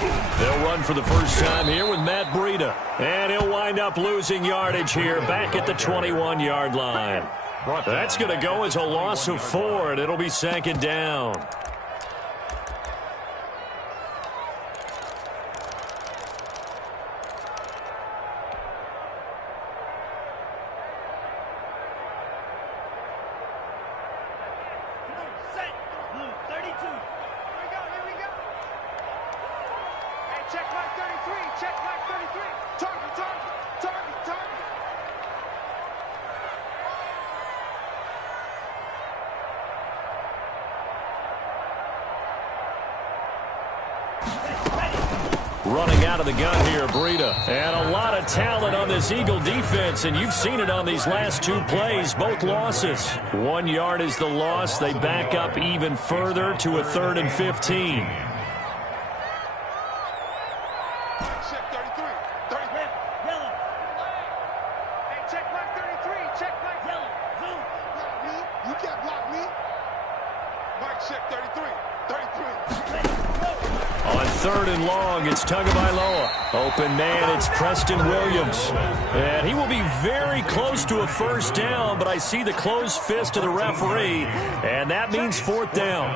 They'll run for the first time here with Matt Breida. And he'll wind up losing yardage here back at the 21-yard line. That's going to go as a loss of 4, and it'll be second down. Running out of the gun here, Breida. And a lot of talent on this Eagle defense, and you've seen it on these last 2 plays, both losses. 1 yard is the loss. They back up even further to a 3rd and 15. On 3rd and long, it's Tagovailoa. Open man, it's Preston Williams. And he will be very close to a first down, but I see the closed fist of the referee, and that means 4th down.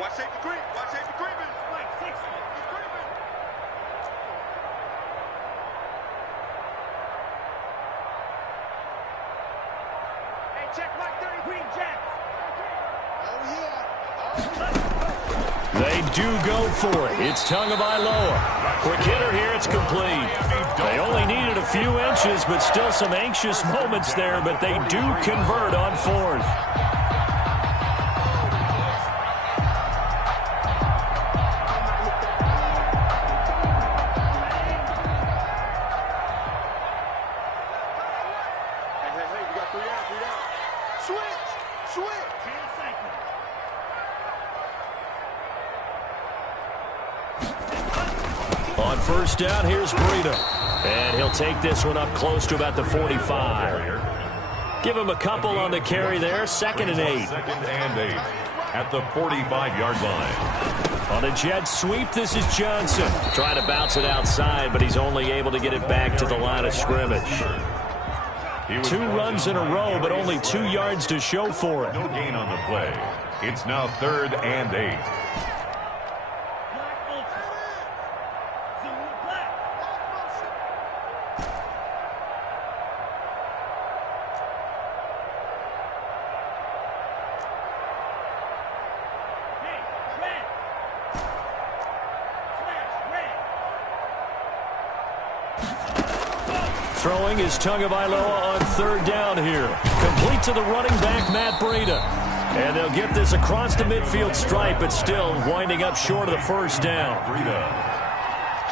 Watch safety creep. Watch safety creeping. Hey, check Mike 30. Green Jack. They do go for it. It's Tagovailoa. Quick hitter here. It's complete. They only needed a few inches, but still some anxious moments there, but they do convert on 4th. On first down, here's Breida. And he'll take this one up close to about the 45. Give him a couple on the carry there. 2nd and 8. 2nd and 8 at the 45-yard line. On a jet sweep, this is Johnson. Trying to bounce it outside, but he's only able to get it back to the line of scrimmage. 2 runs in a row, but only 2 yards to show for it. No gain on the play. It's now 3rd and 8. Throwing is Tagovailoa on 3rd down here. Complete to the running back, Matt Breida. And they'll get this across the midfield stripe, but still winding up short of the first down. Breida,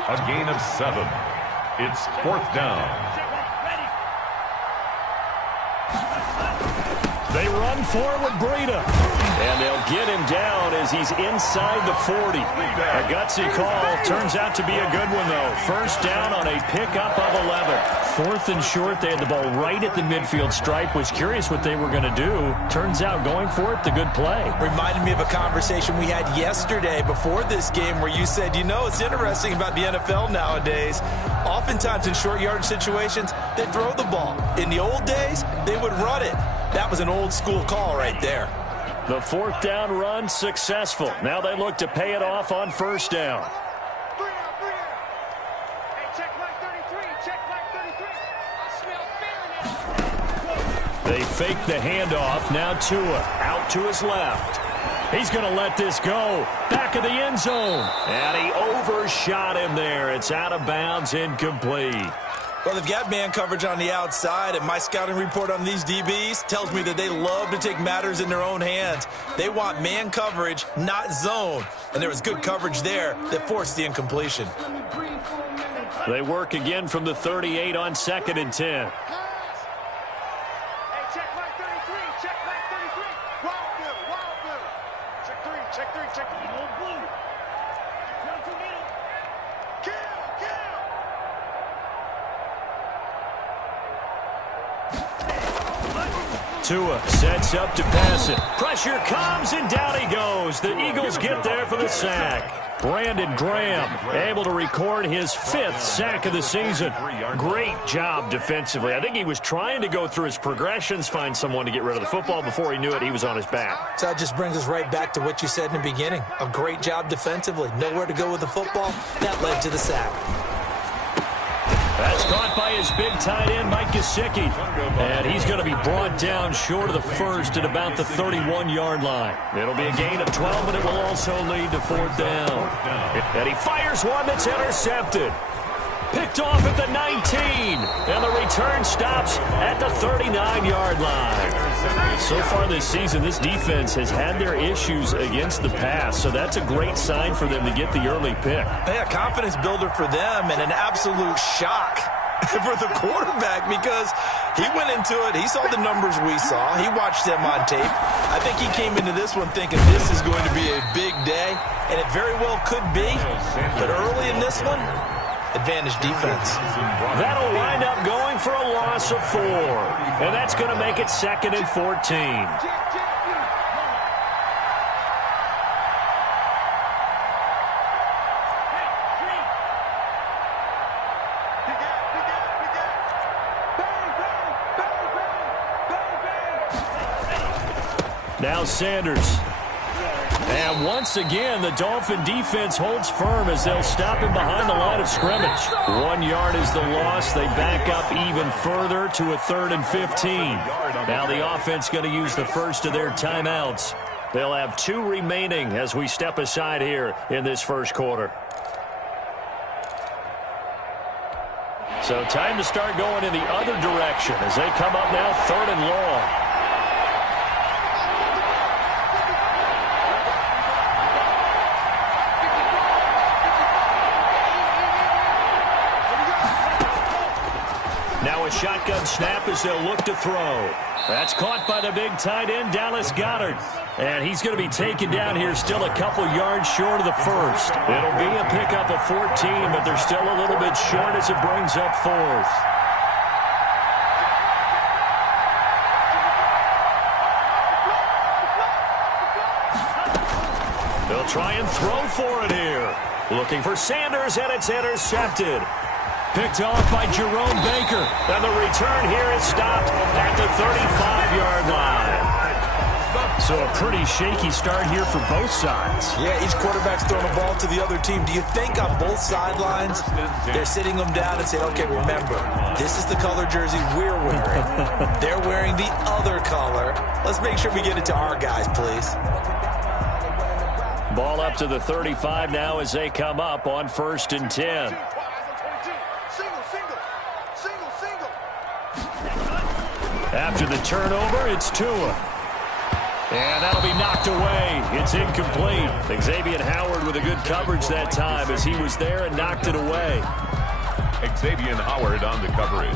a gain of 7. It's 4th down. They run forward with Breida. And they'll get him down as he's inside the 40. A gutsy call. Turns out to be a good one, though. First down on a pickup of 11. 4th and short. They had the ball right at the midfield stripe. Was curious what they were going to do. Turns out going for it, the good play. Reminded me of a conversation we had yesterday before this game where you said, you know, it's interesting about the NFL nowadays. Oftentimes in short yardage situations, they throw the ball. In the old days, they would run it. That was an old school call right there. The 4th down run successful. Now they look to pay it off on first down. Hey, check Mike 33. Check Mike 33. I smell fairness. They fake the handoff. Now Tua out to his left. He's going to let this go. Back of the end zone. And he overshot him there. It's out of bounds, incomplete. Well, they've got man coverage on the outside, and my scouting report on these DBs tells me that they love to take matters in their own hands. They want man coverage, not zone. And there was good coverage there that forced the incompletion. They work again from the 38 on 2nd and 10. Hey, check Mike 33. Check Mike 33. Wild blue. Wild blue. Check 3. Check 3. Check 3. Old blue. 22 middle. Kill. Kill. Tua sets up to pass it. Pressure comes, and down he goes. The Eagles get there for the sack. Brandon Graham able to record his 5th sack of the season. Great job defensively. I think he was trying to go through his progressions, find someone to get rid of the football. Before he knew it, he was on his back. So that just brings us right back to what you said in the beginning. A great job defensively. Nowhere to go with the football. That led to the sack. That's caught by his big tight end, Mike Gesicki. And he's going to be brought down short of the first at about the 31-yard line. It'll be a gain of 12, but it will also lead to 4th down. And he fires one that's intercepted. Picked off at the 19. And the return stops at the 39-yard line. So far this season, this defense has had their issues against the pass. So that's a great sign for them to get the early pick. Yeah, confidence builder for them and an absolute shock for the quarterback because he went into it. He saw the numbers we saw. He watched them on tape. I think he came into this one thinking this is going to be a big day, and it very well could be. But early in this one, advantage defense. That'll wind up going for a loss of 4. And that's going to make it 2nd and 14. Now Sanders. And once again, the Dolphin defense holds firm as they'll stop him behind the line of scrimmage. 1 yard is the loss. They back up even further to a 3rd and 15. Now the offense going to use the first of their timeouts. They'll have 2 remaining as we step aside here in this first quarter. So time to start going in the other direction as they come up now 3rd and long. Now a shotgun snap as they'll look to throw. That's caught by the big tight end, Dallas Goedert. And he's going to be taken down here still a couple yards short of the first. It'll be a pickup of 14, but they're still a little bit short as it brings up 4th. They'll try and throw for it here. Looking for Sanders, and it's intercepted. Picked off by Jerome Baker. And the return here is stopped at the 35-yard line. So a pretty shaky start here for both sides. Yeah, each quarterback's throwing a ball to the other team. Do you think on both sidelines they're sitting them down and saying, okay, remember, this is the color jersey we're wearing. They're wearing the other color. Let's make sure we get it to our guys, please. Ball up to the 35 now as they come up on 1st and 10. After the turnover, it's Tua. And that'll be knocked away. It's incomplete. Xavier Howard with a good coverage that time as he was there and knocked it away. Xavier Howard on the coverage.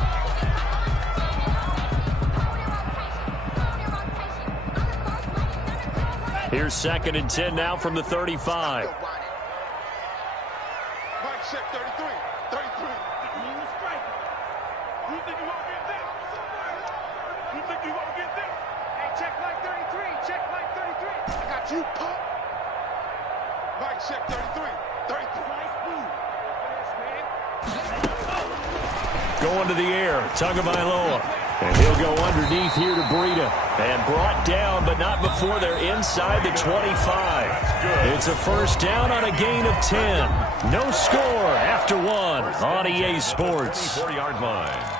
Here's 2nd and 10 now from the 35. Mike check 33. 33. You think you won't get this? You think you won't get this? Hey, check Mike 33. Check Mike 33. I got you, pop. Mike check 33. 33. Going to the air, Tagovailoa. And he'll go underneath here to Breida. And brought down, but not before they're inside the 25. It's a first down on a gain of 10. No score after 1 on EA Sports. 4-yard line.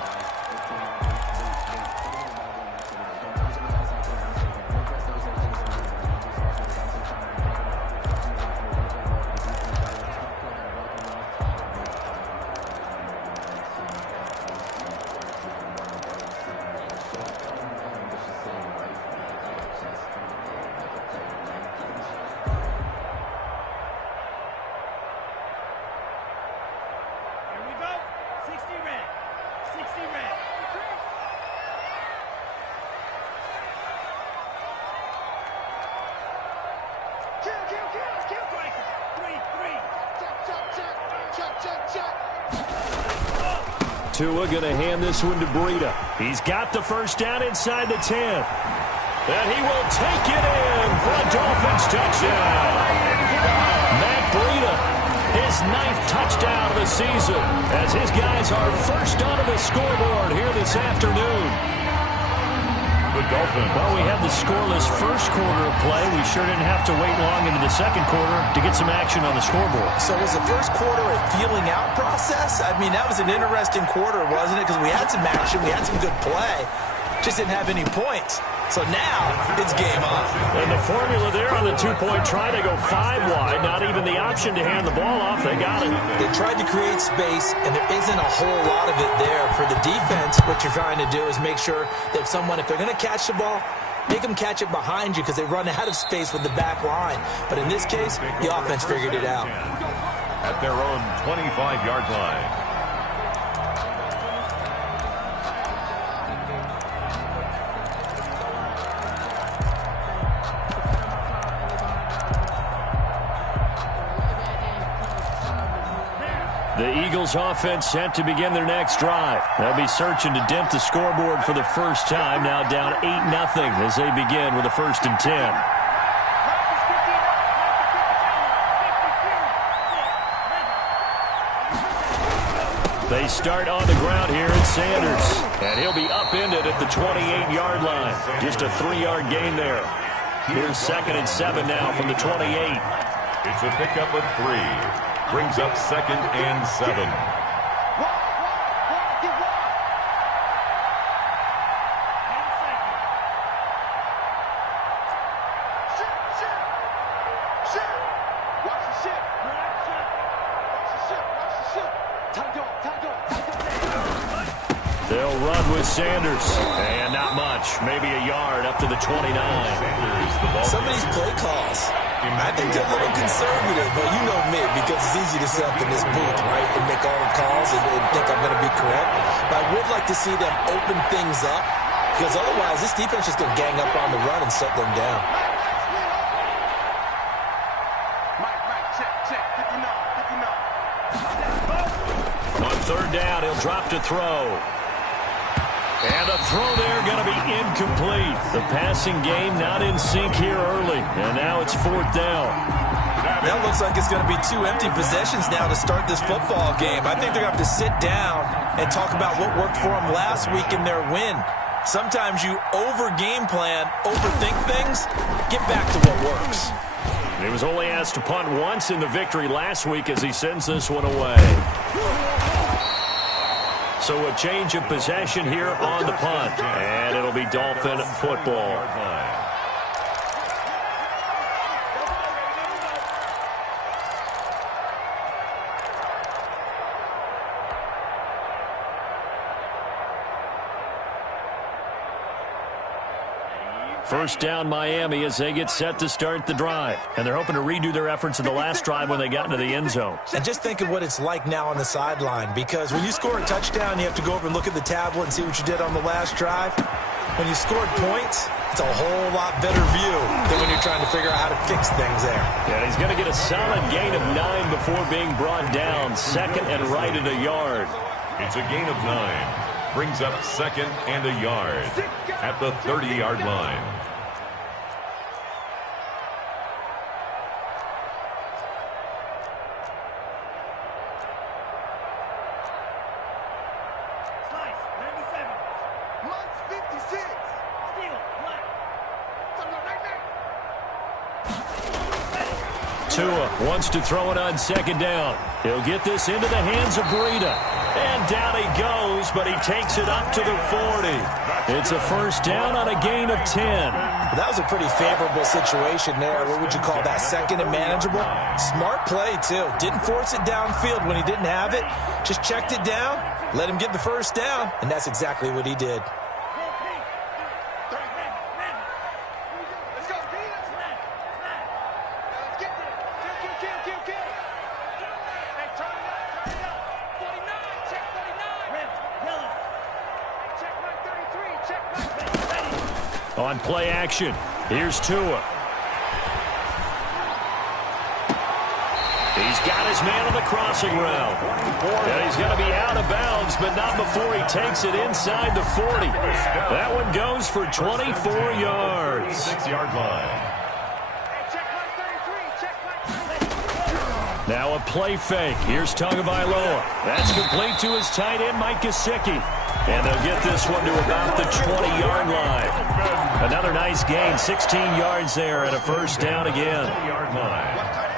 Tua going to hand this one to Breida. He's got the first down inside the 10. And he will take it in for a Dolphins touchdown. Matt Breida, his 9th touchdown of the season, as his guys are first onto the scoreboard here this afternoon. The Dolphins. Well, we had the scoreless first quarter of play. We sure didn't have to wait long into the second quarter to get some action on the scoreboard. So was the first quarter a feeling out process? I mean, that was an interesting quarter, wasn't it? Because we had some action, we had some good play, just didn't have any points. So now it's game on. And the formula there on the two-point try to go 5 wide, not even the option to hand the ball off. They got it. They tried to create space, and there isn't a whole lot of it there. For the defense, what you're trying to do is make sure that if they're going to catch the ball, make them catch it behind you because they run out of space with the back line. But in this case, the offense figured it out. At their own 25-yard line. The Eagles offense set to begin their next drive. They'll be searching to dent the scoreboard for the first time, now down 8-0 as they begin with a 1st and 10. They start on the ground here at Sanders, and he'll be upended at the 28-yard line. Just a 3-yard gain there. Here's 2nd and 7 now from the 28. It's a pickup of 3. Brings up 2nd and 7. They'll run with Sanders. And not much. Maybe a yard up to the 29. Some of these play calls, I think they're a little conservative, but you know me, because it's easy to sit up in this booth, right, and make all the calls and think I'm going to be correct. But I would like to see them open things up, because otherwise this defense is going to gang up on the run and shut them down. On 3rd down, he'll drop to throw. And the throw there going to be incomplete. The passing game not in sync here early. And now it's 4th down. That looks like it's going to be 2 empty possessions now to start this football game. I think they're going to have to sit down and talk about what worked for them last week in their win. Sometimes you over-game plan, overthink things, get back to what works. He was only asked to punt once in the victory last week as he sends this one away. So a change of possession here on the punt. And it'll be Dolphin football. First down Miami as they get set to start the drive. And they're hoping to redo their efforts in the last drive when they got into the end zone. And just think of what it's like now on the sideline, because when you score a touchdown, you have to go over and look at the tablet and see what you did on the last drive. When you scored points, it's a whole lot better view than when you're trying to figure out how to fix things there. And he's going to get a solid gain of 9 before being brought down. 2nd and right at a yard. It's a gain of 9. Brings up 2nd and a yard at the 30-yard line. Tua wants to throw it on 2nd down. He'll get this into the hands of Breida. And down he goes, but he takes it up to the 40. It's a first down on a gain of 10. That was a pretty favorable situation there. What would you call that? 2nd and manageable? Smart play, too. Didn't force it downfield when he didn't have it. Just checked it down, let him get the first down, and that's exactly what he did. On play action, here's Tua. He's got his man on the crossing route. And he's going to be out of bounds, but not before he takes it inside the 40. That one goes for 24 yards. 6-yard line. Now a play fake. Here's Tagovailoa. That's complete to his tight end, Mike Gesicki. And they'll get this one to about the 20-yard line. Another nice gain, 16 yards there and a first down again. 20-yard line.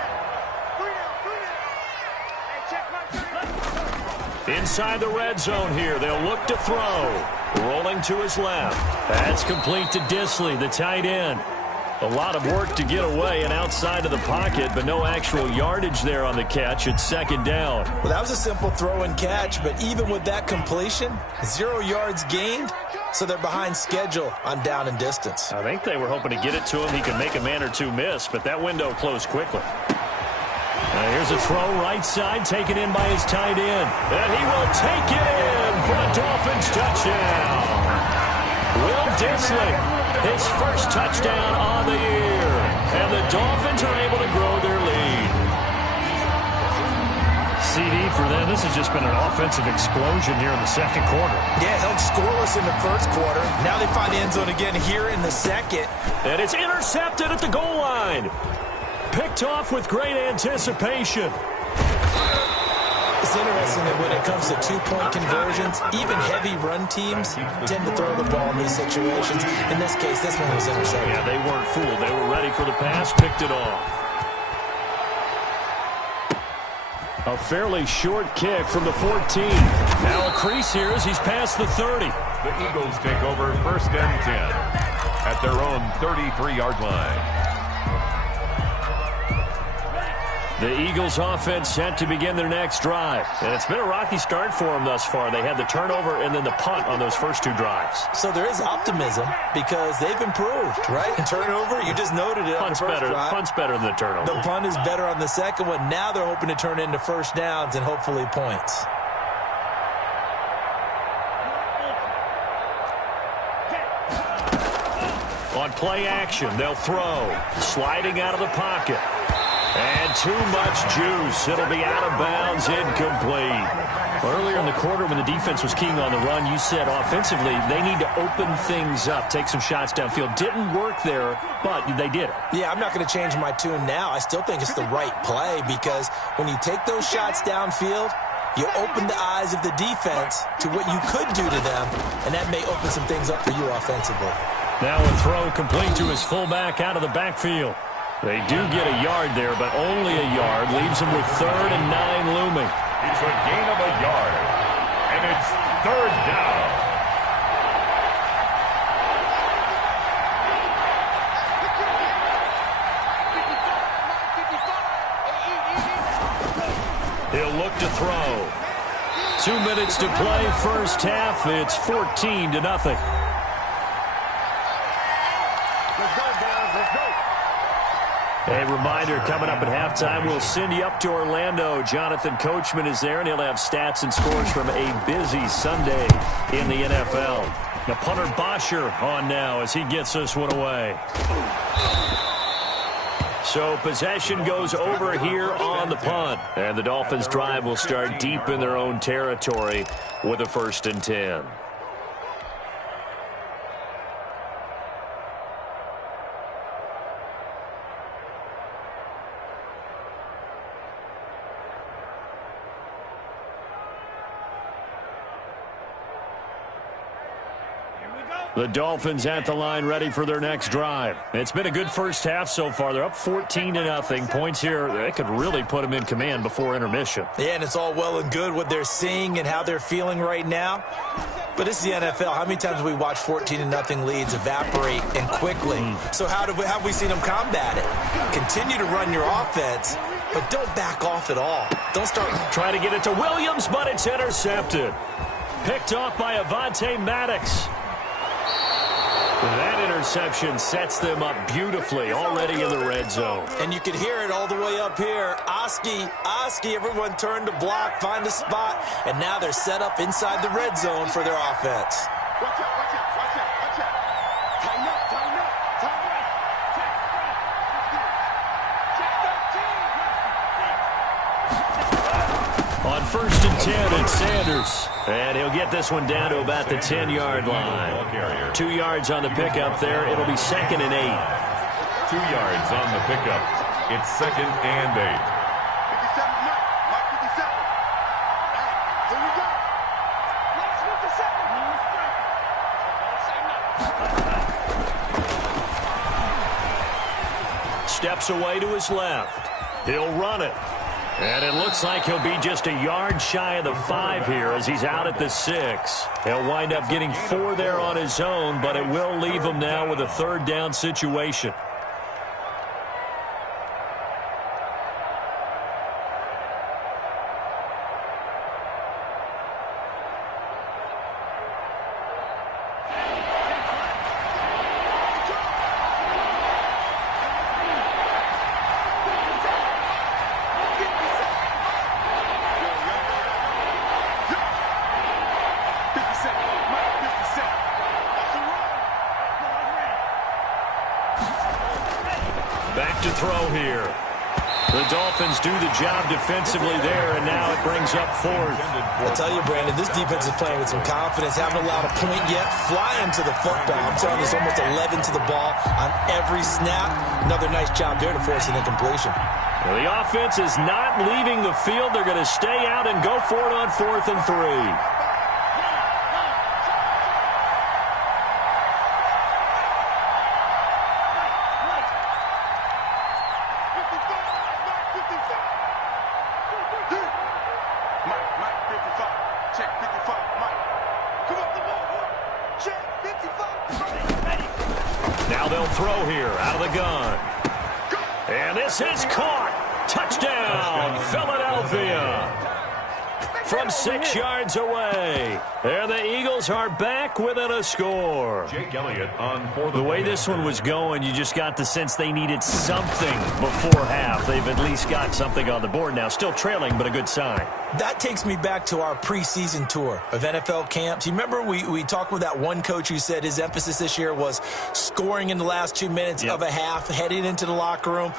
Inside the red zone here, they'll look to throw. Rolling to his left. That's complete to Disley, the tight end. A lot of work to get away and outside of the pocket, but no actual yardage there on the catch. It's second down. Well, that was a simple throw and catch, but even with that completion, 0 yards gained, so they're behind schedule on down and distance. I think they were hoping to get it to him. He could make a man or two miss, but that window closed quickly. Here's a throw right side, taken in by his tight end. And he will take it in for a Dolphins touchdown. Will Disley. His first touchdown on the year. And the Dolphins are able to grow their lead. CD for them, this has just been an offensive explosion here in the second quarter. Yeah, held scoreless in the first quarter. Now they find the end zone again here in the second. And it's intercepted at the goal line. Picked off with great anticipation. It's interesting that when it comes to two-point conversions, even heavy run teams tend to throw the ball in these situations. In this case, this one was intercepted. Yeah, they weren't fooled. They were ready for the pass, picked it off. A fairly short kick from the 14. Now a crease here as he's past the 30. The Eagles take over first and 10 at their own 33-yard line. The Eagles offense set to begin their next drive. And it's been a rocky start for them thus far. They had the turnover and then the punt on those first two drives. So there is optimism because they've improved, right? Turnover, you just noted it on the first drive. Punt's better than the turnover. The punt is better on the second one. Now they're hoping to turn into first downs and hopefully points. On play action, they'll throw. Sliding out of the pocket. And too much juice. It'll be out of bounds, incomplete. Earlier in the quarter when the defense was keying on the run, you said offensively they need to open things up, take some shots downfield. Didn't work there, but they did it. Yeah, I'm not going to change my tune now. I still think it's the right play because when you take those shots downfield, you open the eyes of the defense to what you could do to them, and that may open some things up for you offensively. Now a throw complete to his fullback out of the backfield. They do get a yard there, but only a yard. Leaves them with 3rd and 9 looming. It's a gain of a yard, and it's 3rd down. He'll look to throw. 2 minutes to play, first half. It's 14-0. A reminder, coming up at halftime, we'll send you up to Orlando. Jonathan Coachman is there, and he'll have stats and scores from a busy Sunday in the NFL. Now, punter Bosher on now as he gets this one away. So possession goes over here on the punt. And the Dolphins' drive will start deep in their own territory with a 1st and 10. The Dolphins at the line ready for their next drive. It's been a good first half so far. They're up 14-0. Points here, they could really put them in command before intermission. Yeah, and it's all well and good what they're seeing and how they're feeling right now. But this is the NFL. How many times have we watched 14-0 leads evaporate and quickly? So how have we seen them combat it? Continue to run your offense, but don't back off at all. Don't start trying to get it to Williams, but it's intercepted. Picked off by Avonte Maddox. That interception sets them up beautifully already in the red zone. And you can hear it all the way up here. Oski, everyone turned to block, find a spot, and now they're set up inside the red zone for their offense. Watch out, watch out, watch out, watch out. Tighten up, tighten up, tighten up. Check 13. first and 10 at Sanders. And he'll get this one down to about the 10-yard line. 2 yards on the pickup there. It'll be second and 8. 2 yards on the pickup. It's second and 8. 57, Mike 57. Hey, here we go. Let's 57. Steps away to his left. He'll run it. And it looks like he'll be just a yard shy of the 5 here as he's out at the 6. He'll wind up getting 4 there on his own, but it will leave him now with a third down situation. Back to throw here. The Dolphins do the job defensively there, and now it brings up 4th. I'll tell you, Brandon, this defense is playing with some confidence. Haven't allowed a point yet. Flying to the football. I'm telling you, there's almost 11 to the ball on every snap. Another nice job there to force an incompletion. Well, the offense is not leaving the field. They're going to stay out and go for it on 4th and 3. Now they'll throw here out of the gun. And this is caught. Touchdown, Philadelphia. From 6 yards away. And the Eagles are back within a score. Jake Elliott on for the way this one was going, you just got the sense they needed something before half. They've at least got something on the board now. Still trailing, but a good sign. That takes me back to our preseason tour of NFL camps. You remember we talked with that one coach who said his emphasis this year was scoring in the last 2 minutes of a half, heading into the locker room.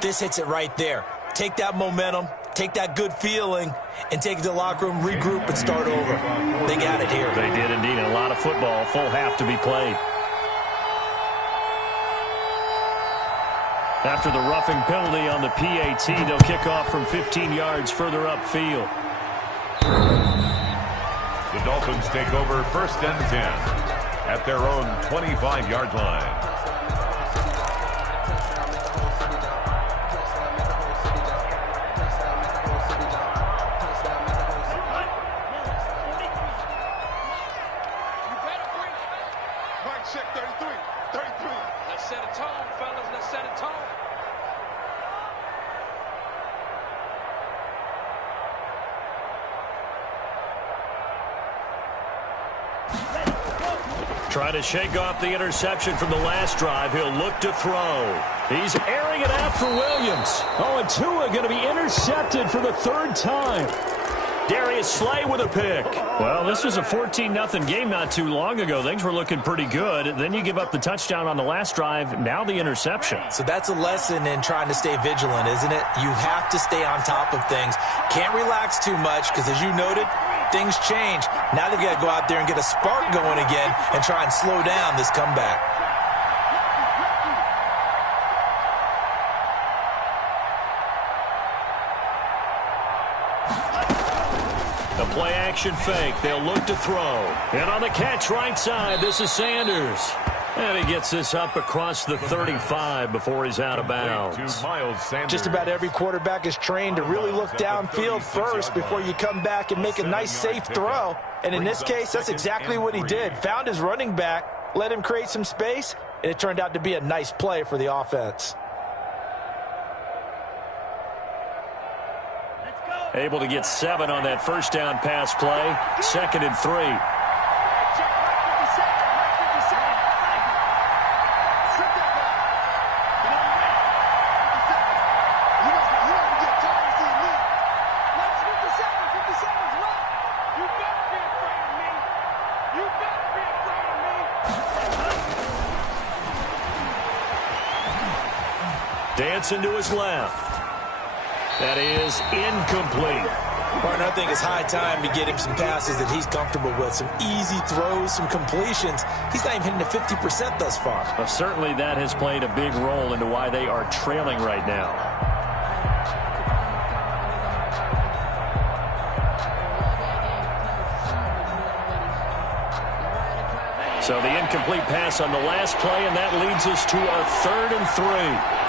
This hits it right there. Take that momentum, take that good feeling, and take it to the locker room, regroup, and start over. They got it here. They did indeed. A lot of football, full half to be played. After the roughing penalty on the PAT, they'll kick off from 15 yards further upfield. The Dolphins take over first and 10 at their own 25-yard line. Check 33. 33. Let's set a tone, fellas. Let's set a tone. Trying to shake off the interception from the last drive. He'll look to throw. He's airing it out for Williams. Oh, and Tua going to be intercepted for the 3rd time. Darius Slay with a pick. Well, this was a 14-0 game not too long ago. Things were looking pretty good. Then you give up the touchdown on the last drive. Now the interception. So that's a lesson in trying to stay vigilant, isn't it? You have to stay on top of things. Can't relax too much because, as you noted, things change. Now they've got to go out there and get a spark going again and try and slow down this comeback. The play-action fake. They'll look to throw. And on the catch right side, this is Sanders. And he gets this up across the 35 before he's out of bounds. Just about every quarterback is trained to really look downfield first before you come back and make a nice, safe throw. And in this case, that's exactly what he did. Found his running back, let him create some space, and it turned out to be a nice play for the offense. Able to get 7 on that first down pass play. 2nd and 3. Dancing to his left. That is incomplete. Partner, I think it's high time to get him some passes that he's comfortable with, some easy throws, some completions. He's not even hitting to 50% thus far. Well, certainly that has played a big role into why they are trailing right now. So the incomplete pass on the last play, and that leads us to a 3rd and 3.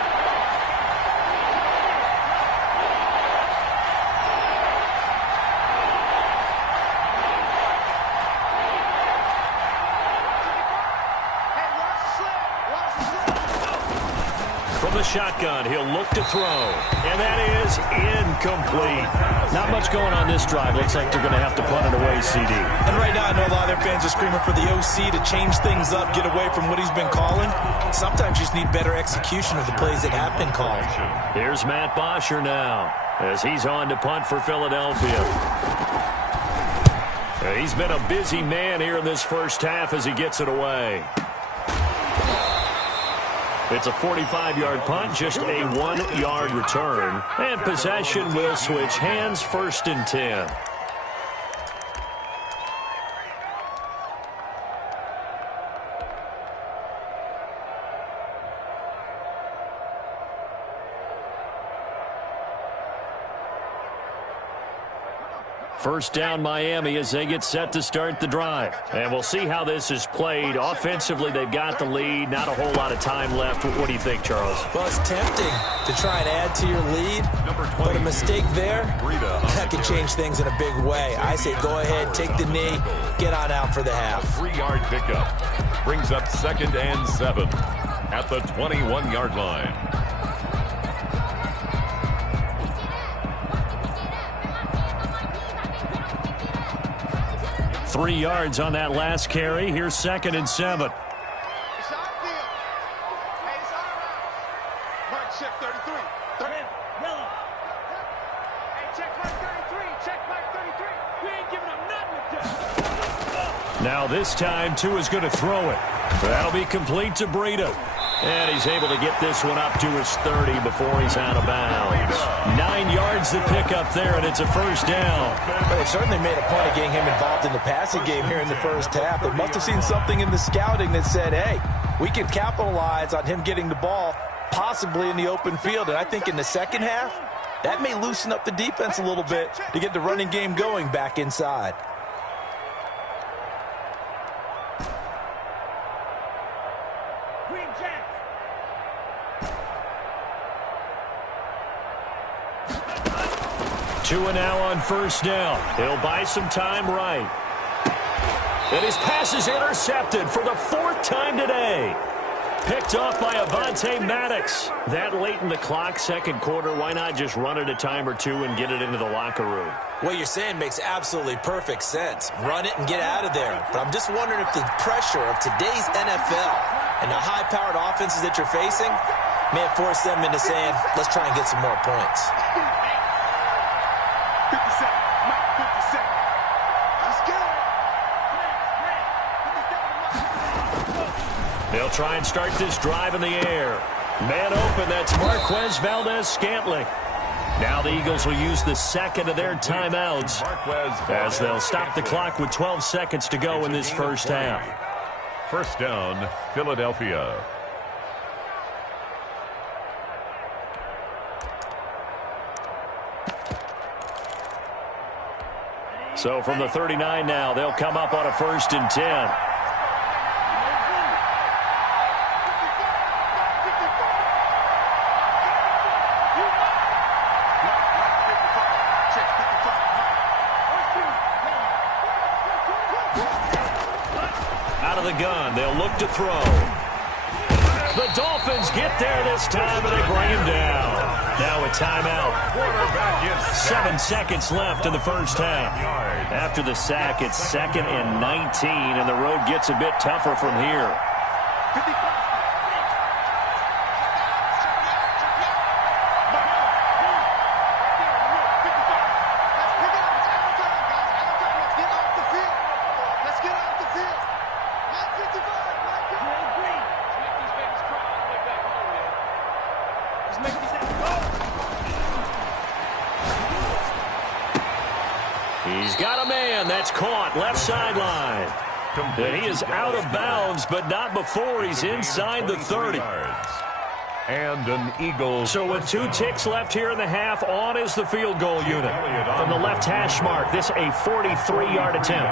From the shotgun, he'll look to throw, and that is incomplete. Not much going on this drive. Looks like they're going to have to punt it away, CD. And right now, I know a lot of their fans are screaming for the OC to change things up, get away from what he's been calling. Sometimes you just need better execution of the plays that have been called. Here's Matt Bosher now, as he's on to punt for Philadelphia. He's been a busy man here in this first half as he gets it away. It's a 45-yard punt, just a 1-yard return. And possession will switch hands, 1st and 10. First down, Miami, as they get set to start the drive. And we'll see how this is played. Offensively, they've got the lead. Not a whole lot of time left. What do you think, Charles? Well, it's tempting to try and add to your lead, but a mistake there, that could change things in a big way. I say go ahead, take the knee, get on out for the half. 3-yard pickup brings up 2nd and 7 at the 21-yard line. 3 yards on that last carry. Here's 2nd and 7. It's our field. Hey, it's our route. Mark check 33. Yellow. Hey, check mark 33. Check mark 33. We ain't giving up nothing today. Now this time, Tua's going to throw it. That'll be complete to Breida. And he's able to get this one up to his 30 before he's out of bounds. 9 yards to pick up there, and it's a 1st down. But they certainly made a point of getting him involved in the passing game here in the first half. They must have seen something in the scouting that said, hey, we can capitalize on him getting the ball possibly in the open field. And I think in the second half, that may loosen up the defense a little bit to get the running game going back inside. Tua now on 1st down. He'll buy some time right. And his pass is intercepted for the 4th time today. Picked off by Avonte Maddox. That late in the clock, 2nd quarter, why not just run it a time or two and get it into the locker room? What you're saying makes absolutely perfect sense. Run it and get out of there. But I'm just wondering if the pressure of today's NFL and the high-powered offenses that you're facing may have forced them into saying, let's try and get some more points. 57. Mike 57. Let's go. They'll try and start this drive in the air. Man open, that's Marquez Valdes-Scantling. Now the Eagles will use the 2nd of their timeouts as they'll stop the clock with 12 seconds to go in this first half. 1st down, Philadelphia. So from the 39 now, they'll come up on a 1st and 10. Out of the gun, they'll look to throw. The Dolphins get there this time, and they bring him down. Now a timeout. 7 seconds left in the first half. After the sack, it's 2nd and 19, and the road gets a bit tougher from here. He's got a man. That's caught. Left sideline. And he is out of bounds, but not before he's inside the 30. And an Eagle. So with 2 ticks left here in the half, on is the field goal unit. From the left hash mark, this a 43-yard attempt.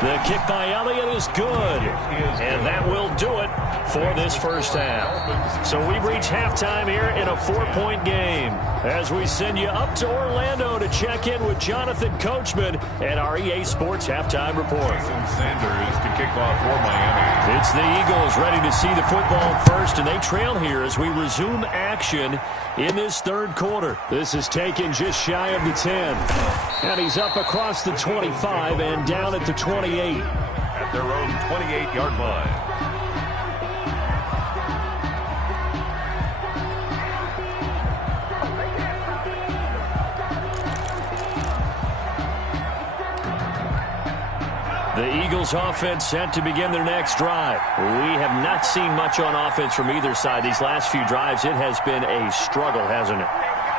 The kick by Elliott is good, and that will do it for this first half. So we've reached halftime here in a 4-point game as we send you up to Orlando to check in with Jonathan Coachman at our EA Sports Halftime Report. Jason Sanders to kick off for Miami. It's the Eagles ready to see the football first, and they trail here as we resume action in this third quarter. This is taken just shy of the 10. And he's up across the 25 and down at the 28. At their own 28-yard line. The Eagles offense set to begin their next drive. We have not seen much on offense from either side. These last few drives, it has been a struggle, hasn't it?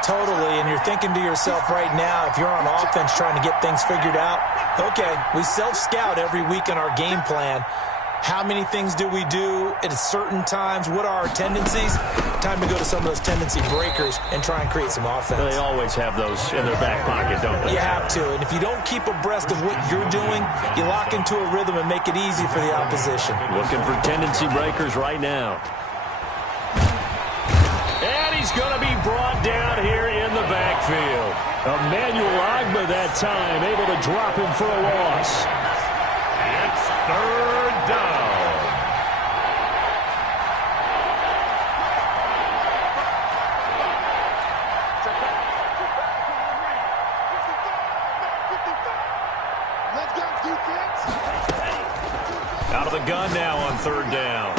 Totally, and you're thinking to yourself right now, if you're on offense trying to get things figured out, okay, we self-scout every week in our game plan. How many things do we do at certain times? What are our tendencies? Time to go to some of those tendency breakers and try and create some offense. They always have those in their back pocket, don't they? You have to, and if you don't keep abreast of what you're doing, you lock into a rhythm and make it easy for the opposition. Looking for tendency breakers right now. And he's going to be brought down here in the backfield. Emmanuel Ogbah that time, able to drop him for a loss. It's third down. Out of the gun now on third down.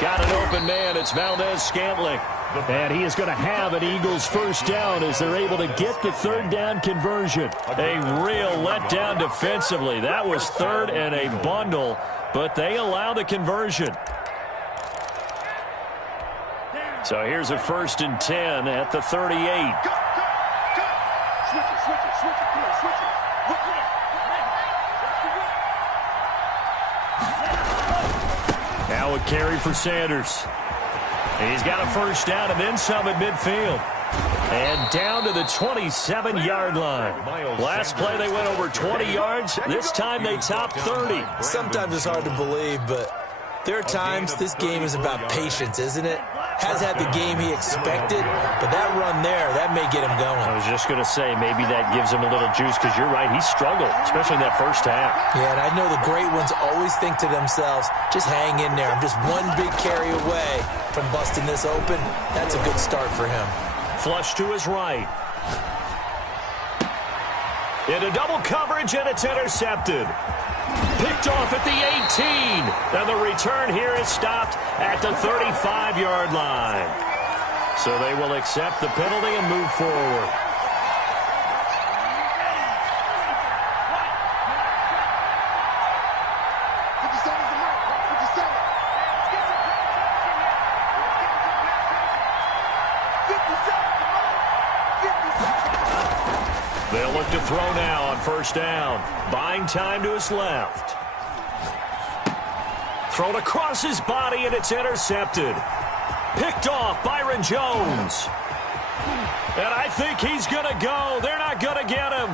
Got an open man. It's Valdez-Scantling. And he is going to have an Eagles first down as they're able to get the third down conversion. A real letdown defensively. That was third and a bundle, but they allow the conversion. So here's a 1st and 10 at the 38. Now a carry for Sanders. He's got a first down and then some at midfield. And down to the 27-yard line. Last play they went over 20 yards. This time they topped 30. Sometimes it's hard to believe, but there are times this game is about patience, isn't it? Has had the game he expected, but that run there, that may get him going. I was just going to say, maybe that gives him a little juice, because you're right, he struggled, especially in that first half. Yeah, and I know the great ones always think to themselves, just hang in there. I'm just one big carry away from busting this open. That's a good start for him. Flush to his right. Into double coverage, and it's intercepted. Picked off at the 18. And the return here is stopped at the 35-yard line. So they will accept the penalty and move forward. They'll look to throw now on first down. Buying time to his left. Thrown across his body, and it's intercepted. Picked off Byron Jones. And I think he's going to go. They're not going to get him.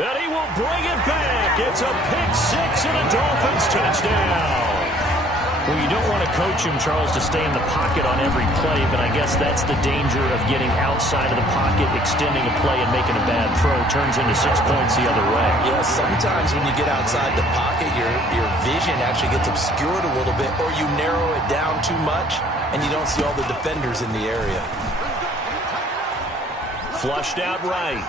And he will bring it back. It's a pick six and a Dolphins touchdown. Well, you don't want to coach him, Charles, to stay in the pocket on every play, but I guess that's the danger of getting outside of the pocket, extending a play, and making a bad throw. Turns into 6 points the other way. Yeah, sometimes when you get outside the pocket, your vision actually gets obscured a little bit, or you narrow it down too much, and you don't see all the defenders in the area. Flushed out right.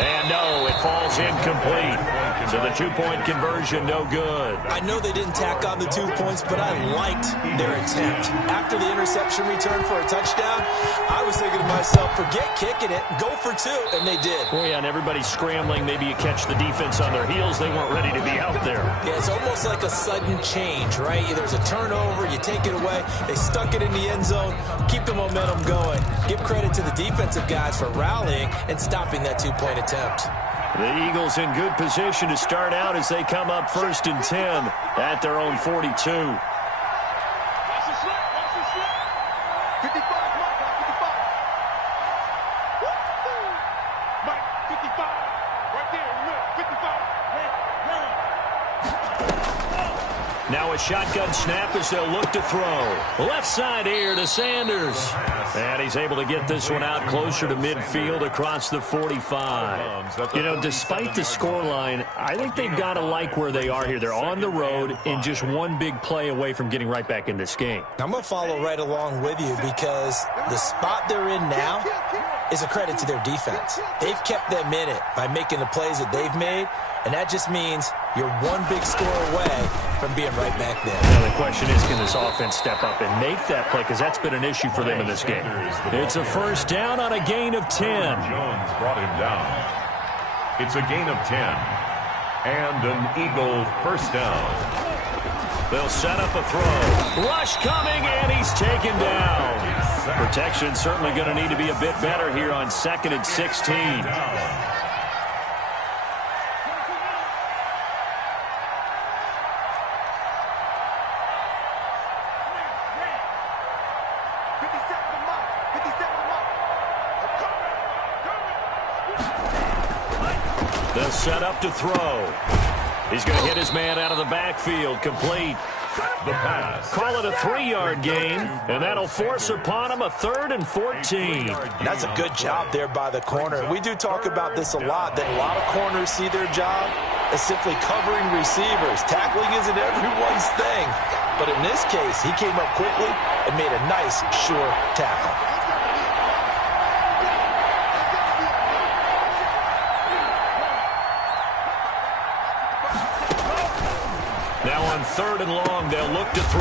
And no, it falls incomplete. So the two-point conversion, no good. I know they didn't tack on the 2 points, but I liked their attempt. After the interception return for a touchdown, I was thinking to myself, forget kicking it, go for 2, and they did. Oh, yeah, and everybody's scrambling. Maybe you catch the defense on their heels. They weren't ready to be out there. Yeah, it's almost like a sudden change, right? There's a turnover, you take it away, they stuck it in the end zone, keep the momentum going. Give credit to the defensive guys for rallying and stopping that 2-point attempt. The Eagles in good position to start out as they come up 1st and 10 at their own 42. Watch the slip. Watch the slip. 55, Mike. 55. Woo-hoo. Mike, 55. Right there in the middle. 55. Now a shotgun snap as they'll look to throw. Left side here to Sanders. And he's able to get this one out closer to midfield across the 45. You know, despite the scoreline, I think they've got to like where they are here. They're on the road and just one big play away from getting right back in this game. I'm going to follow right along with you because the spot they're in now is a credit to their defense. They've kept them in it by making the plays that they've made, and that just means you're one big score away from being right back there. Now the question is, can this offense step up and make that play? Because that's been an issue for them in this game. It's a first down on a gain of 10. Jones brought him down. It's a gain of 10. And an Eagle first down. They'll set up a throw. Rush coming, and he's taken down. Protection certainly going to need to be a bit better here on 2nd and 16. They'll set up to throw. He's going to hit his man out of the backfield. Complete. The pass. Call it a 3-yard gain, and that'll force upon him a 3rd and 14. That's a good job there by the corner. We do talk about this a lot, that a lot of corners see their job as simply covering receivers. Tackling isn't everyone's thing. But in this case, he came up quickly and made a nice, sure tackle. Now on 3rd and long, they'll look to throw.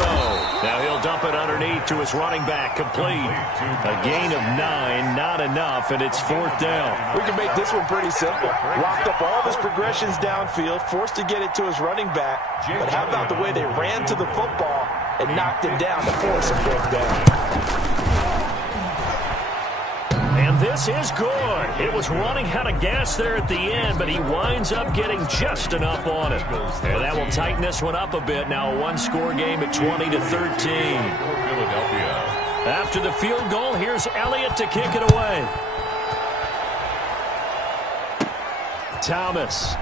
Now he'll dump it underneath to his running back. Complete. A gain of 9, not enough, and it's 4th down. We can make this one pretty simple. Locked up all of his progressions downfield, forced to get it to his running back. But how about the way they ran to the football and knocked him down to force a 4th down? And this is good. It was running out of gas there at the end, but he winds up getting just enough on it. And that will tighten this one up a bit. Now a one-score game at 20-13. Philadelphia. After the field goal, here's Elliott to kick it away. Thomas.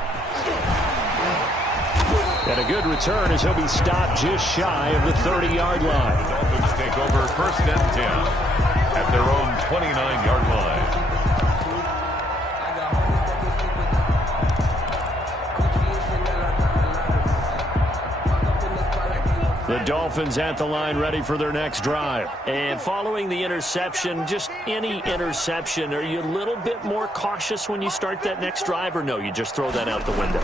And a good return as he'll be stopped just shy of the 30-yard line. Dolphins take over 1st and 10. At their own 29-yard line. The Dolphins at the line ready for their next drive. And following the interception, just any interception, are you a little bit more cautious when you start that next drive, or no, you just throw that out the window?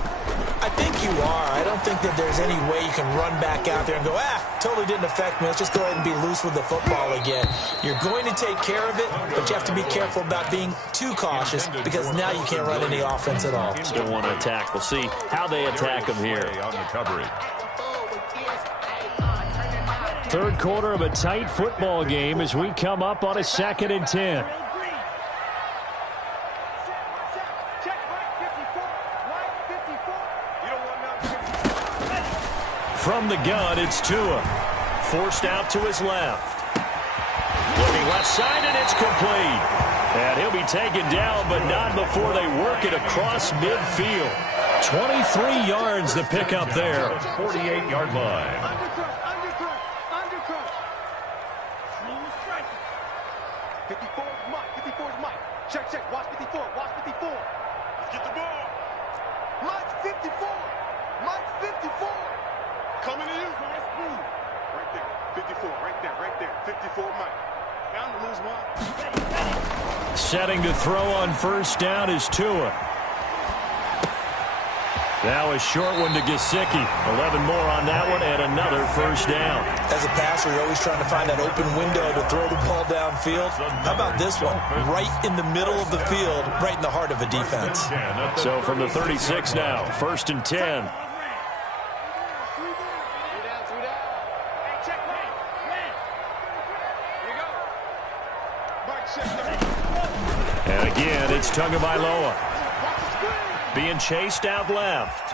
I think you are. I don't think that there's any way you can run back out there and go, totally didn't affect me. Let's just go ahead and be loose with the football again. You're going to take care of it, but you have to be careful about being too cautious because now you can't run any offense at all. Still want to attack. We'll see how they attack them here. On the coverage. 3rd quarter of a tight football game as we come up on a 2nd and 10. From the gun, it's Tua. Forced out to his left. Looking left side, and it's complete. And he'll be taken down, but not before they work it across midfield. 23 yards to pick up there. 48-yard line. 54 is Mike. 54 is Mike. Check, check. Watch 54. Watch 54. Let's get the ball. Mike's 54. Mike's 54. Coming in. Right there. 54. Right there. Right there. 54 Mike. Bound to lose one. Setting to throw on 1st down is Tua. Now a short one to Gesicki. 11 more on that one and another first down. As a passer, you're always trying to find that open window to throw the ball downfield. How about this one? Right in the middle of the field, right in the heart of a defense. So from the 36 now, 1st and 10. And again, it's Tagovailoa. Being chased out left.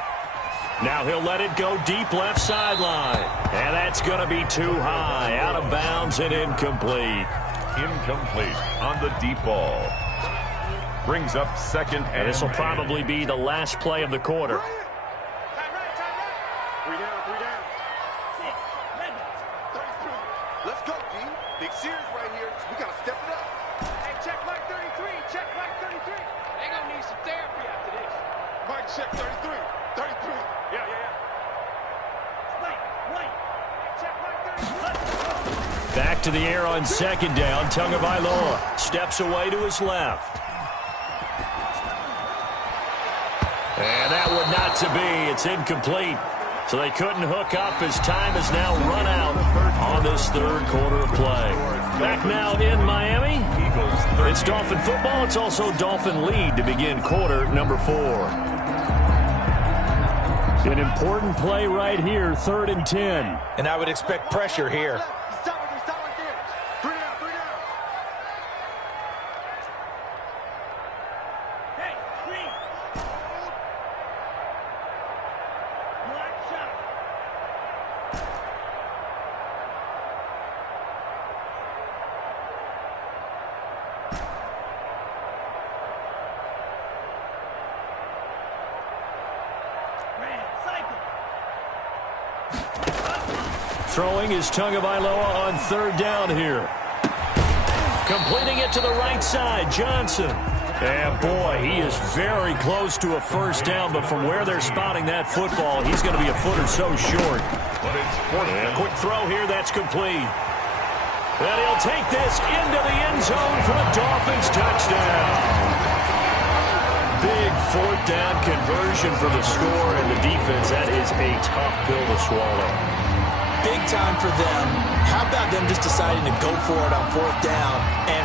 Now he'll let it go deep left sideline. And that's going to be too high. Out of bounds and incomplete. Incomplete on the deep ball. Brings up 2nd and this will probably be the last play of the quarter. 3 down. 33. Let's go, D. Big series right here. We got to step it up. Hey, check Mike 33. Check Mike 33. They going to need some therapy after this. Mike, check 33. 33. Yeah. Wait. Check Mike 33. Back to the air on 2nd down. Tagovailoa steps away to his left. And that would not to be. It's incomplete. So they couldn't hook up as time has now run out on this 3rd quarter of play. Back now in Miami. It's Dolphin football. It's also Dolphin lead to begin quarter number 4. An important play right here, 3rd and 10. And I would expect pressure here. Stop right there. 3 down. Hey, green. Black shot. Throwing is Tagovailoa on 3rd down here. Completing it to the right side, Johnson. And boy, he is very close to a first down, but from where they're spotting that football, he's going to be a foot or so short. But it's 4th And a quick throw here, that's complete. And he'll take this into the end zone for a Dolphins touchdown. Big 4th down conversion for the score, and the defense, that is a tough pill to swallow. Big time for them. How about them just deciding to go for it on 4th down? And,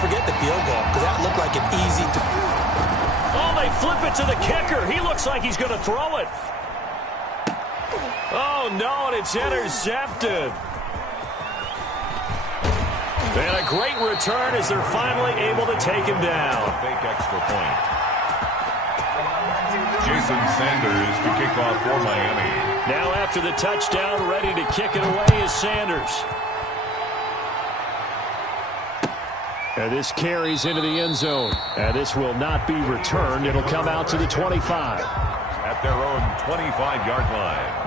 forget the field goal, because that looked like an easy... Oh, they flip it to the kicker. He looks like he's going to throw it. Oh, no, and it's intercepted. And a great return as they're finally able to take him down. Fake extra point. Jason Sanders to kick off for Miami. Now after the touchdown, ready to kick it away is Sanders. And this carries into the end zone. And this will not be returned. It'll come out to the 25. At their own 25-yard line.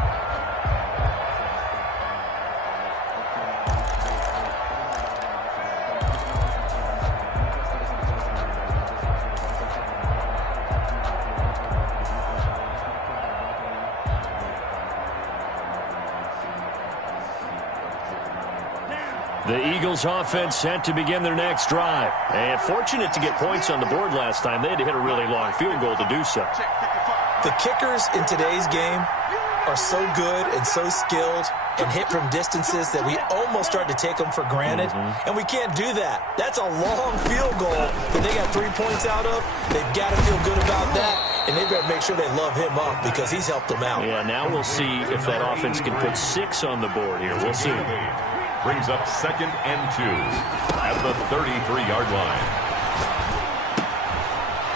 The Eagles offense set to begin their next drive. And fortunate to get points on the board last time. They had to hit a really long field goal to do so. The kickers in today's game are so good and so skilled and hit from distances that we almost start to take them for granted. And we can't do that. That's a long field goal that they got 3 points out of. They've got to feel good about that. And they've got to make sure they love him up because he's helped them out. Yeah, now we'll see if that offense can put 6 on the board here. We'll see. Brings up 2nd and 2 at the 33-yard line.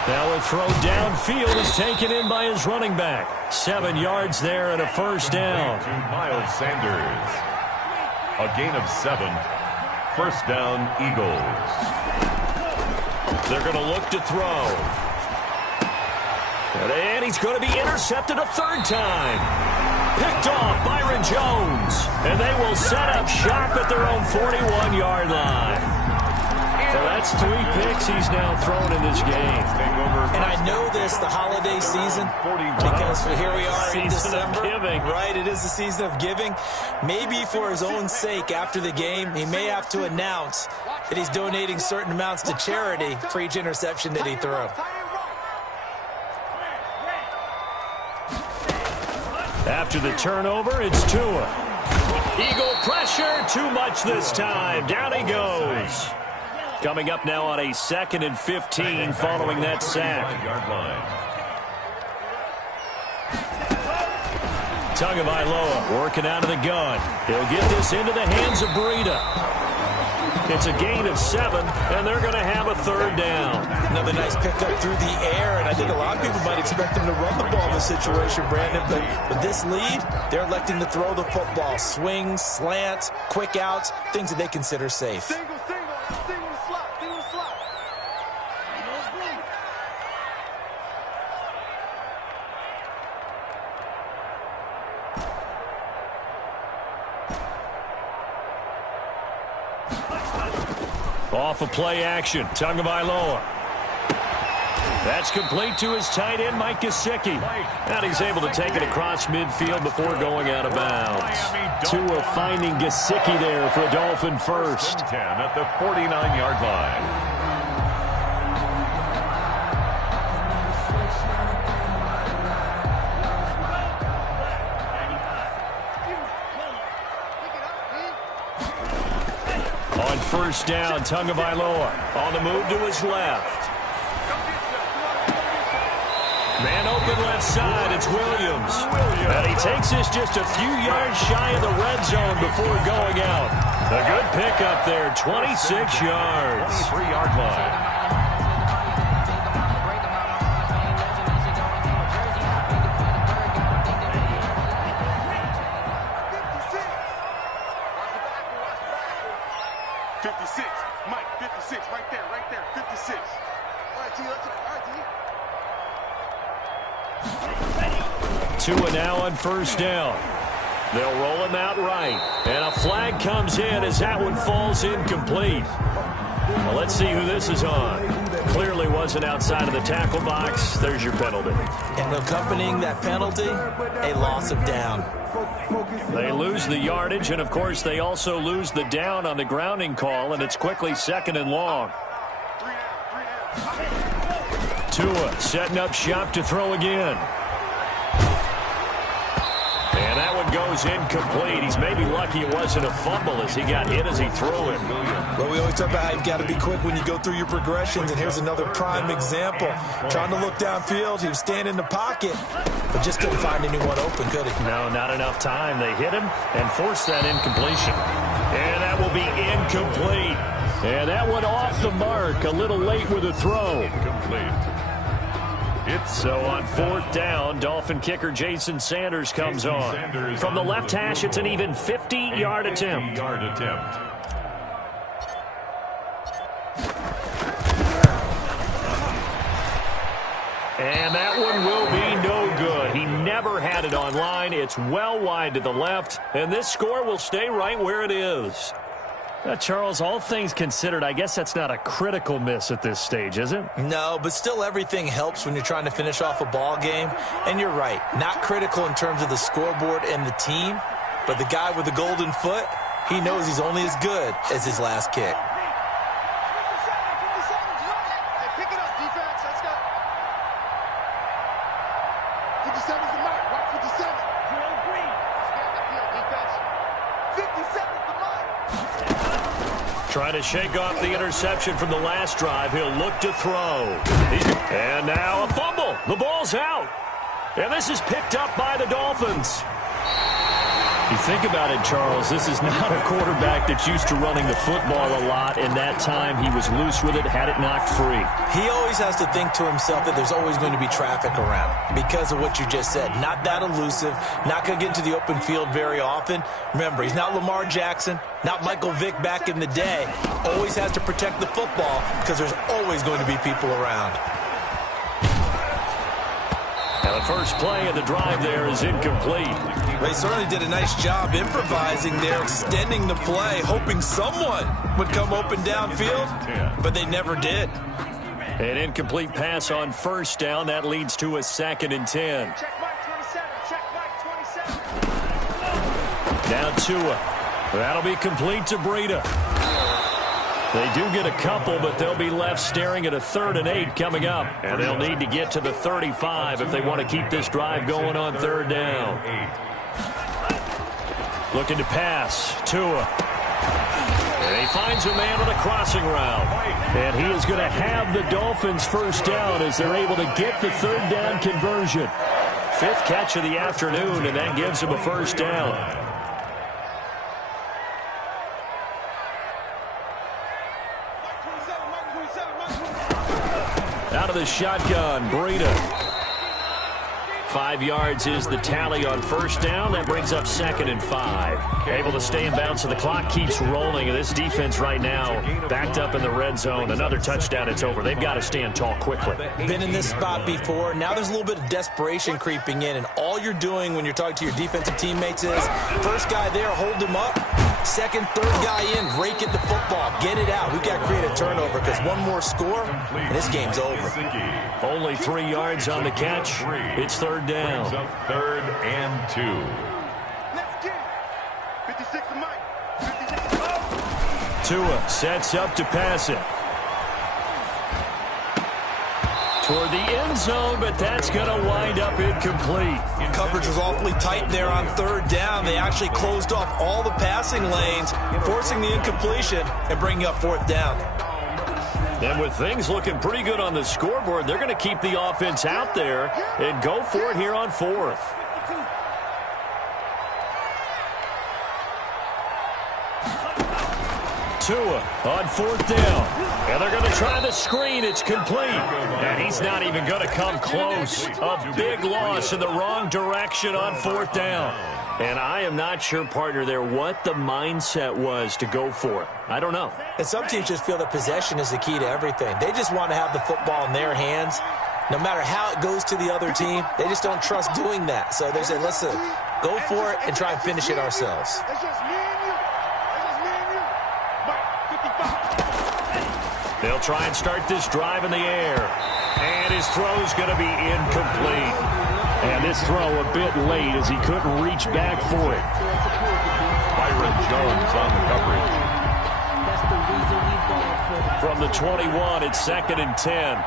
Now a throw downfield is taken in by his running back. 7 yards there and a first down. To Miles Sanders. A gain of 7. First down, Eagles. They're going to look to throw. And he's going to be intercepted a 3rd time. Picked off Byron Jones. And they will set up shop at their own 41-yard line. So that's 3 picks he's now thrown in this game. And I know this, the holiday season, because here we are in December. Right, it is the season of giving. Maybe for his own sake after the game, he may have to announce that he's donating certain amounts to charity for each interception that he threw. After the turnover, it's Tua. Eagle pressure, too much this time. Down he goes. Coming up now on a 2nd and 15 following that sack. Tagovailoa working out of the gun. He'll get this into the hands of Breida. It's a gain of 7, and they're going to have a 3rd down. Another nice pickup through the air, and I think a lot of people might expect them to run the ball in this situation, Brandon. But with this lead, they're electing to throw the football. Swings, slants, quick outs, things that they consider safe. Single to slot. Off of play action, Tagovailoa. That's complete to his tight end, Mike Gesicki. And he's able to take it across midfield before going out of bounds. Tua finding Gesicki there for a Dolphin first. 10 at the 49-yard line. On first down, Tagovailoa on the move to his left. Man open left side, it's Williams. And he takes this just a few yards shy of the red zone before going out. A good pickup there, 26 yards. 23-yard line. Tua now on first down. They'll roll him out right. And a flag comes in as that one falls incomplete. Well, let's see who this is on. Clearly wasn't outside of the tackle box. There's your penalty. And accompanying that penalty, a loss of down. They lose the yardage, and, of course, they also lose the down on the grounding call, and it's quickly 2nd and long. Tua setting up shop to throw again. And that one goes incomplete. He's maybe lucky it wasn't a fumble as he got hit as he threw it. Well, we always talk about how you've got to be quick when you go through your progressions, and here's another prime example. Trying to look downfield, he was standing in the pocket, but just couldn't find anyone open, could he? No, not enough time. They hit him and forced that incompletion. And that will be incomplete. And that one off the mark, a little late with a throw. Incomplete. So on 4th down, Dolphin kicker Jason Sanders comes on. From the left hash, it's an even 50-yard attempt. And that one will be no good. He never had it on line. It's well wide to the left, and this score will stay right where it is. Charles, all things considered, I guess that's not a critical miss at this stage, is it? No, but still everything helps when you're trying to finish off a ball game. And you're right, not critical in terms of the scoreboard and the team, but the guy with the golden foot, he knows he's only as good as his last kick. Trying to shake off the interception from the last drive. He'll look to throw. And now a fumble. The ball's out. And this is picked up by the Dolphins. You think about it, Charles, this is not a quarterback that's used to running the football a lot, and that time he was loose with it, had it knocked free. He always has to think to himself that there's always going to be traffic around because of what you just said. Not that elusive, not going to get into the open field very often. Remember, he's not Lamar Jackson, not Michael Vick back in the day. Always has to protect the football because there's always going to be people around. And the first play of the drive there is incomplete. They certainly did a nice job improvising there, extending the play, hoping someone would come open downfield, but they never did. An incomplete pass on first down. That leads to a 2nd and 10. Now Tua. That'll be complete to Breida. They do get a couple, but they'll be left staring at a 3rd and 8 coming up. And they'll need to get to the 35 if they want to keep this drive going on 3rd down. Looking to pass. Tua. And he finds a man on a crossing route. And he is going to have the Dolphins first down as they're able to get the 3rd down conversion. 5th catch of the afternoon, and that gives him a first down. Out of the shotgun, Breida. 5 yards is the tally on first down. That brings up 2nd and 5. Able to stay in bounds, so the clock keeps rolling. And this defense right now backed up in the red zone. Another touchdown, it's over. They've got to stand tall quickly. Been in this spot before. Now there's a little bit of desperation creeping in. And all you're doing when you're talking to your defensive teammates is, first guy there, hold him up. 2nd, 3rd guy in, rake at the football. Get it out. We've got to create a turnover because one more score, and this game's over. Only 3 yards on the catch. It's 3rd down. 3rd and 2. Let's get it. 56 to Mike. 56 to Tua sets up to pass it. Toward the end zone, but that's going to wind up incomplete. Coverage was awfully tight there on 3rd down. They actually closed off all the passing lanes, forcing the incompletion and bringing up 4th down. And with things looking pretty good on the scoreboard, they're going to keep the offense out there and go for it here on 4th. Tua on 4th down. And they're going to try the screen. It's complete. And he's not even going to come close. A big loss in the wrong direction on 4th down. And I am not sure, partner, there what the mindset was to go for it. I don't know. And some teams just feel that possession is the key to everything. They just want to have the football in their hands. No matter how it goes to the other team, they just don't trust doing that. So they say, listen, go for it and try and finish it ourselves. It's just me and you. It's just me and you. Mike, 55. They'll try and start this drive in the air. And his throw's going to be incomplete. And this throw a bit late as he couldn't reach back for it. Byron Jones on the coverage. From the 21, it's 2nd and 10.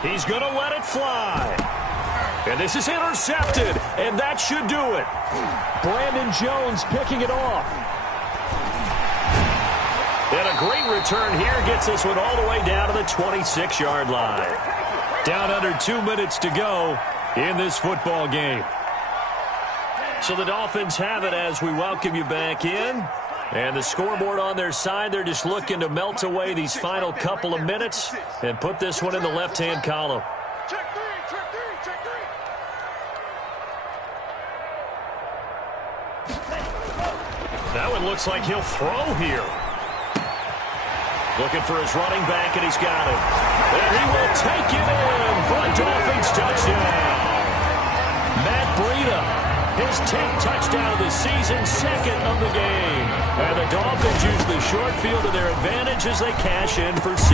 He's going to let it fly. And this is intercepted, and that should do it. Brandon Jones picking it off. And a great return here gets this one all the way down to the 26-yard line. Down under 2 minutes to go in this football game. So the Dolphins have it as we welcome you back in. And the scoreboard on their side, they're just looking to melt away these final couple of minutes and put this one in the left-hand column. Check three, check three, check three. That one looks like he'll throw here. Looking for his running back, and he's got it. And he will take it in for a Dolphins touchdown. Matt Breida. His 10th touchdown of the season, 2nd of the game. And the Dolphins use the short field to their advantage as they cash in for 6.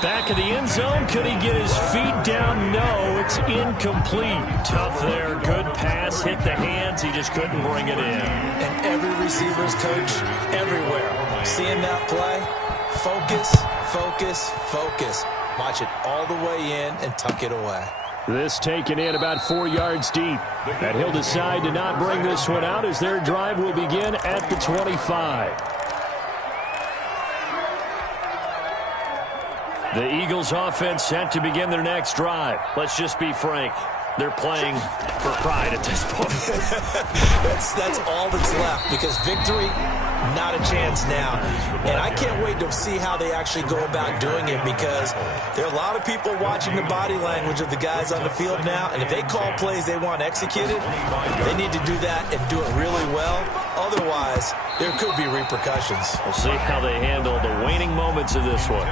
Back in the end zone, could he get his feet down? No, it's incomplete. Tough there, good pass, hit the hands, he just couldn't bring it in. And every receiver's coach everywhere. Seeing that play, focus, focus, focus. Watch it all the way in and tuck it away. This taken in about 4 yards deep. And he'll decide to not bring this one out as their drive will begin at the 25. The Eagles offense set to begin their next drive. Let's just be frank. They're playing for pride at this point. That's all that's left because victory Not a chance now. And I can't wait to see how they actually go about doing it, because there are a lot of people watching the body language of the guys on the field now, and if they call plays they want executed, they need to do that and do it really well. Otherwise, there could be repercussions. We'll see how they handle the waning moments of this one.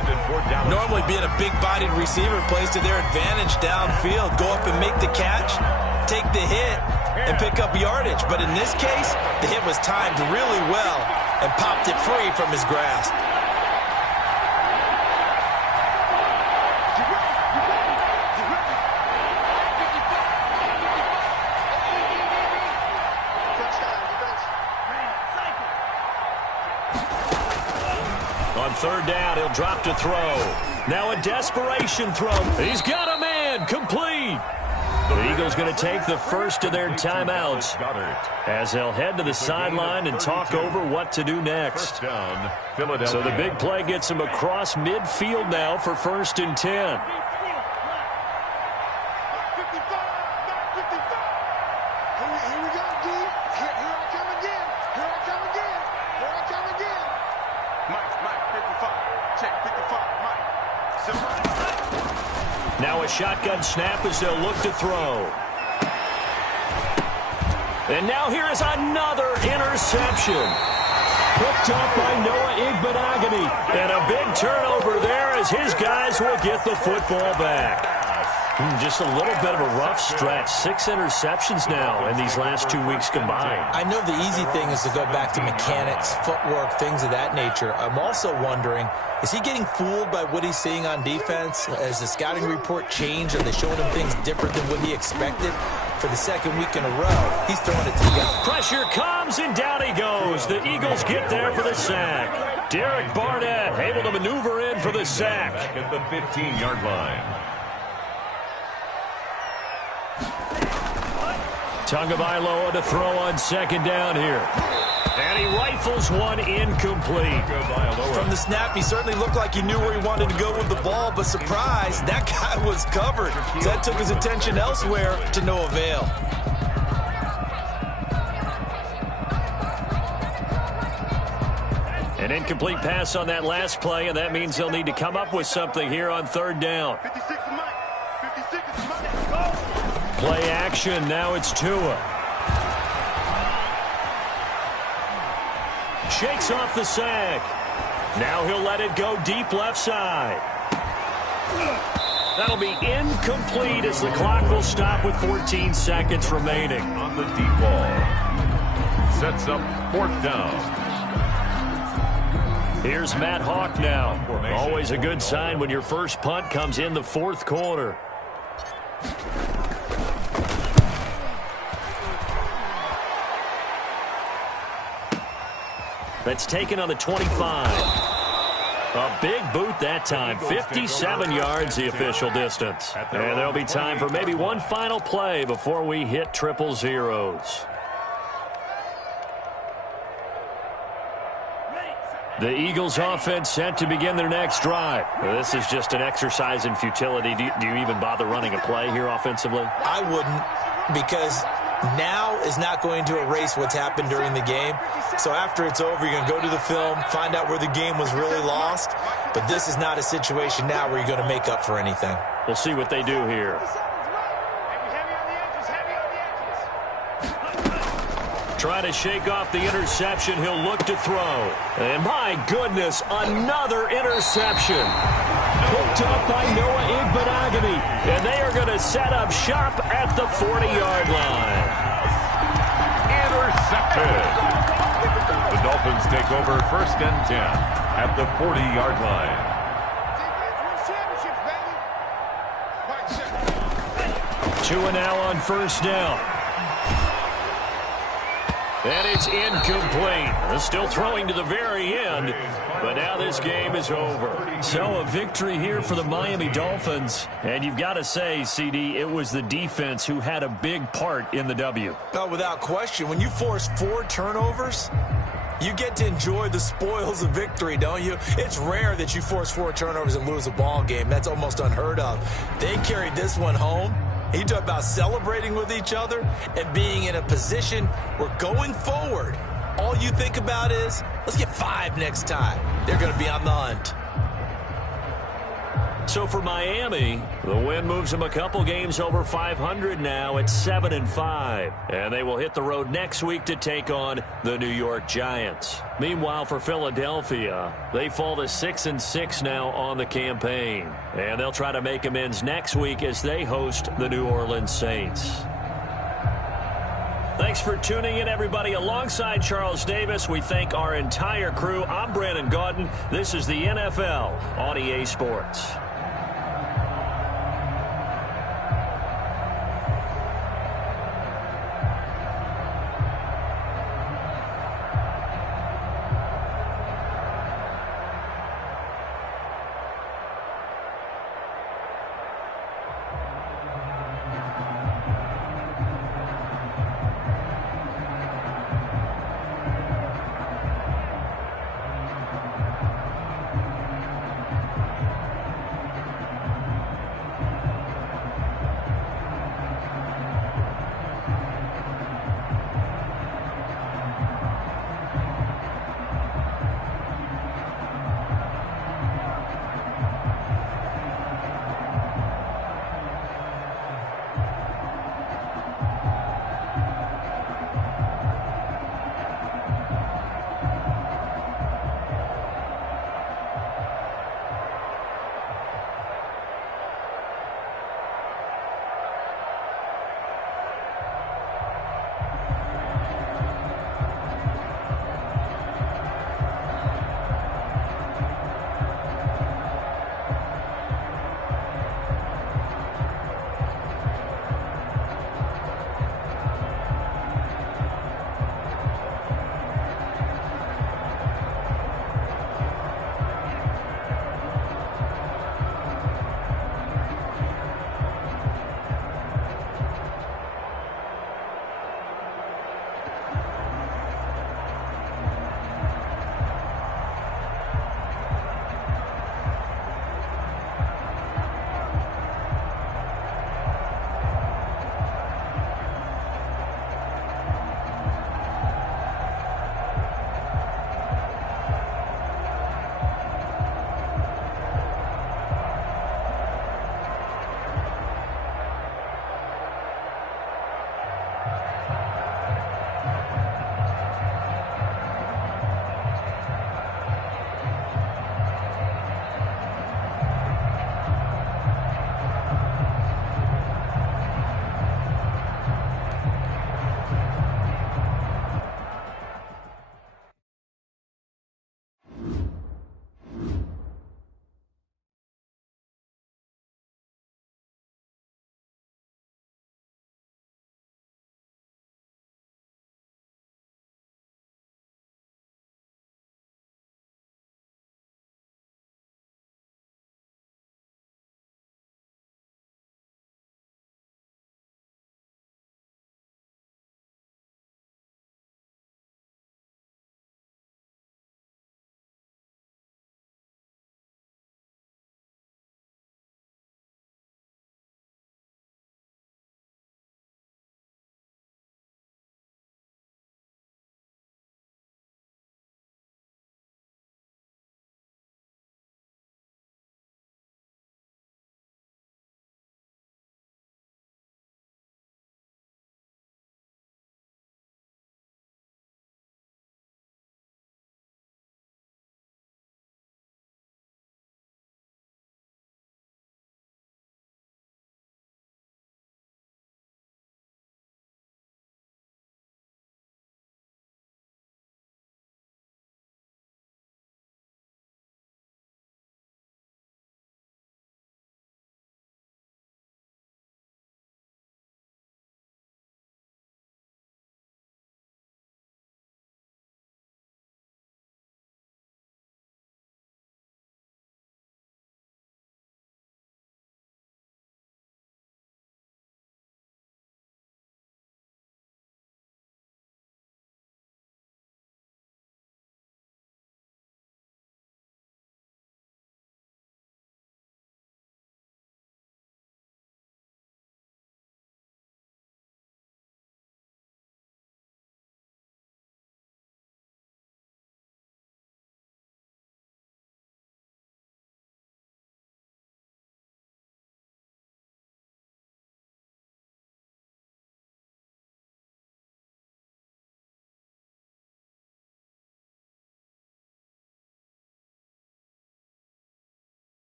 Normally being a big-bodied receiver plays to their advantage downfield. Go up and make the catch, take the hit, and pick up yardage. But in this case, the hit was timed really well and popped it free from his grasp. On third down, he'll drop to throw. Now a desperation throw. He's got a man, complete. The Eagles going to take the first of their timeouts as they'll head to the sideline and talk over what to do next. So the big play gets them across midfield now for 1st and 10. Now a shotgun snap as they'll look to throw. And now here is another interception. Picked up by Noah Igbenogany. And a big turnover there as his guys will get the football back. Just a little bit of a rough stretch. 6 interceptions now in these last 2 weeks combined. I know the easy thing is to go back to mechanics, footwork, things of that nature. I'm also wondering, is he getting fooled by what he's seeing on defense? Has the scouting report changed? Are they showing him things different than what he expected? For the second week in a row, he's throwing it together. Pressure comes, and down he goes. The Eagles get there for the sack. Derek Barnett able to maneuver in for the sack. Back at the 15-yard line. Tagovailoa to throw on second down here. And he rifles one incomplete. From the snap, he certainly looked like he knew where he wanted to go with the ball, but surprise, that guy was covered. So that took his attention elsewhere to no avail. An incomplete pass on that last play, and that means they'll need to come up with something here on third down. Play action, now it's Tua. Shakes off the sack. Now he'll let it go deep left side. That'll be incomplete as the clock will stop with 14 seconds remaining. On the deep ball. Sets up 4th down. Here's Matt Hawk now. Always a good sign when your first punt comes in the 4th quarter. That's taken on the 25. A big boot that time. 57 yards the official distance. And there'll be time for maybe one final play before we hit triple zeros. The Eagles offense set to begin their next drive. This is just an exercise in futility. Do you even bother running a play here offensively? I wouldn't, because now is not going to erase what's happened during the game. So after it's over, you're going to go to the film, find out where the game was really lost. But this is not a situation now where you're going to make up for anything. We'll see what they do here. Try to shake off the interception. He'll look to throw. And my goodness, another interception. Picked up by Noah Igbenogany. And they are going to set up shop at the 40-yard line. Intercepted. The Dolphins take over 1st and 10 at the 40-yard line. Tua now on 1st down. And it's incomplete. Still throwing to the very end, but now this game is over. So a victory here for the Miami Dolphins. And you've got to say, CD, it was the defense who had a big part in the W. Oh, without question. When you force 4 turnovers, you get to enjoy the spoils of victory, don't you? It's rare that you force 4 turnovers and lose a ball game. That's almost unheard of. They carried this one home. You talk about celebrating with each other and being in a position where going forward, all all you think about is, let's get 5 next time. They're going to be on the hunt. So for Miami, the win moves them a couple games over 500 now at 7-5. And they will hit the road next week to take on the New York Giants. Meanwhile, for Philadelphia, they fall to 6-6 now on the campaign. And they'll try to make amends next week as they host the New Orleans Saints. Thanks for tuning in, everybody. Alongside Charles Davis, we thank our entire crew. I'm Brandon Gaudin. This is the NFL on EA Sports.